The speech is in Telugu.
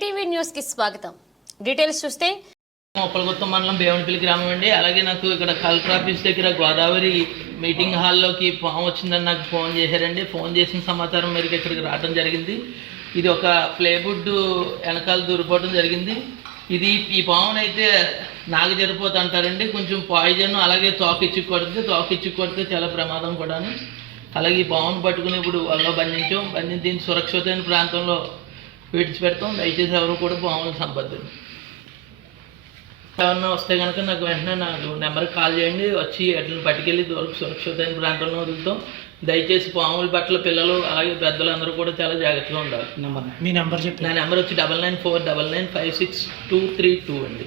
కి స్వాగతం. డీటెయిల్స్ చూస్తే మొప్పలగుత్త మండలం బేవనపల్లి గ్రామం అండి. అలాగే నాకు ఇక్కడ కలెక్టర్ ఆఫీస్ దగ్గర గోదావరి మీటింగ్ హాల్లోకి పాము వచ్చిందని నాకు ఫోన్ చేశారండి. ఫోన్ చేసిన సమాచారం మేరకు ఇక్కడికి రావడం జరిగింది. ఇది ఒక ప్లేవుడ్ వెనకాల దూరిపోవడం జరిగింది. ఇది ఈ పామును అయితే నాగ జరిపోత అంటారండి. కొంచెం పాయిజన్ అలాగే తోక ఇచ్చి కొడితే తోక ఇచ్చి కొడితే చాలా ప్రమాదం కూడాను. అలాగే ఈ పామును పట్టుకుని ఇప్పుడు వాళ్ళలో బంధించాం. బంధించి దీన్ని సురక్షితమైన ప్రాంతంలో విడిచిపెడతాం. దయచేసి ఎవరు కూడా పాములు సంపద్దు ఏమన్నా వస్తే కనుక నాకు వెంటనే నాకు నెంబర్కి కాల్ చేయండి. వచ్చి వాటిని పట్టుకెళ్ళి దూరం సురక్షితమైన ప్రాంతంలో వదులుతాం. దయచేసి పాముల పట్ల పిల్లలు అలాగే పెద్దలు అందరూ కూడా చాలా జాగ్రత్తగా ఉండాలి. నెంబర్ మీ నెంబర్ చెప్పి నా నెంబర్ వచ్చి double nine four double nine five six two three two అండి.